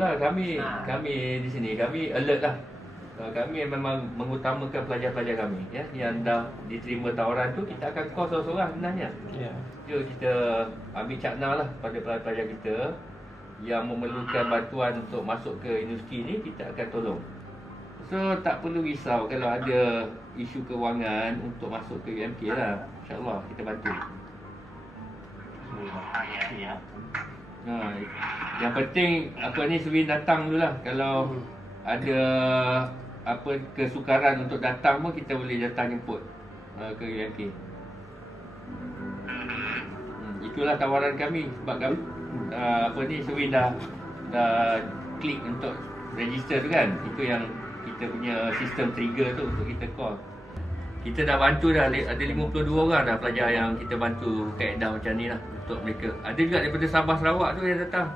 itulah kami di sini kami alert lah. Kami memang mengutamakan pelajar-pelajar kami ya, yang dah diterima tawaran tu kita akan call seorang-seorang sebenarnya. Kita ambil cakna lah pada pelajar-pelajar kita yang memerlukan bantuan untuk masuk ke universiti ni, kita akan tolong. So tak perlu risau kalau ada isu kewangan untuk masuk ke UMK lah. InsyaAllah kita bantu. Yang penting apa ni, Surin datang dulu lah. Kalau ada apa kesukaran untuk datang pun kita boleh datang jemput ke UMK. Itulah tawaran kami sebab kami apa ni, Surin dah klik untuk register tu kan. Itu yang kita punya sistem trigger tu untuk kita call. Kita dah bantu dah, ada 52 orang dah pelajar yang kita bantu kaedah macam ni lah untuk mereka. Ada juga daripada Sabah Sarawak tu yang datang.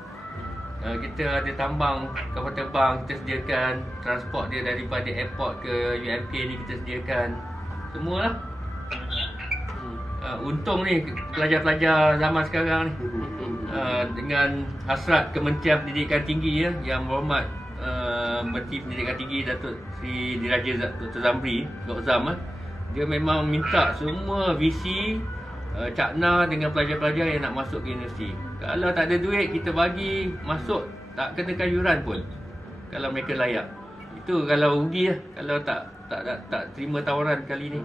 Kita ada tambang kapal terbang, kita sediakan transport dia daripada airport ke UMK ni, kita sediakan semualah. Untung ni pelajar-pelajar zaman sekarang ni dengan hasrat Kementerian Pendidikan Tinggi ya, yang berhormat Menteri Pendidikan Tinggi Datuk Seri Diraja Dr. Zamri Zam, dia memang minta semua VC cakna dengan pelajar-pelajar yang nak masuk ke universiti. Kalau tak ada duit, kita bagi masuk, tak kenakan yuran pun kalau mereka layak. Itu kalau rugi lah kalau tak terima tawaran kali ni.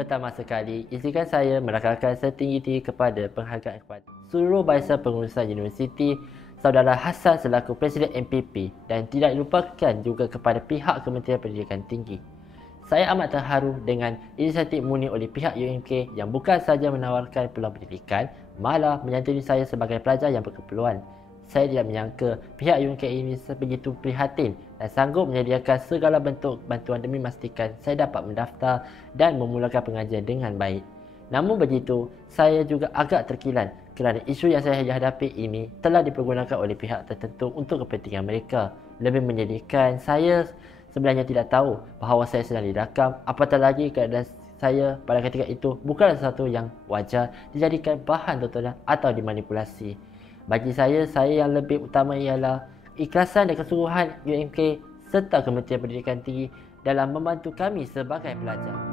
Pertama sekali, izinkan saya merakamkan setinggi-tinggi kepada penghargaan kepada seluruh barisan pengurusan universiti, Saudara Hassan selaku Presiden MPP, dan tidak dilupakan juga kepada pihak Kementerian Pendidikan Tinggi. Saya amat terharu dengan inisiatif murni oleh pihak UMK yang bukan sahaja menawarkan peluang pendidikan, malah menyantuni saya sebagai pelajar yang berkeperluan. Saya tidak menyangka pihak UMK ini sebegitu prihatin dan sanggup menyediakan segala bentuk bantuan demi memastikan saya dapat mendaftar dan memulakan pengajian dengan baik. Namun begitu, saya juga agak terkilan kerana isu yang saya hadapi ini telah dipergunakan oleh pihak tertentu untuk kepentingan mereka. Lebih menyedihkan, saya sebenarnya tidak tahu bahawa saya sedang didakam, apatah lagi keadaan saya pada ketika itu bukanlah sesuatu yang wajar dijadikan bahan tontonan atau dimanipulasi. Bagi saya yang lebih utama ialah ikhlasan dan kesungguhan UMK serta Kementerian Pendidikan Tinggi dalam membantu kami sebagai pelajar.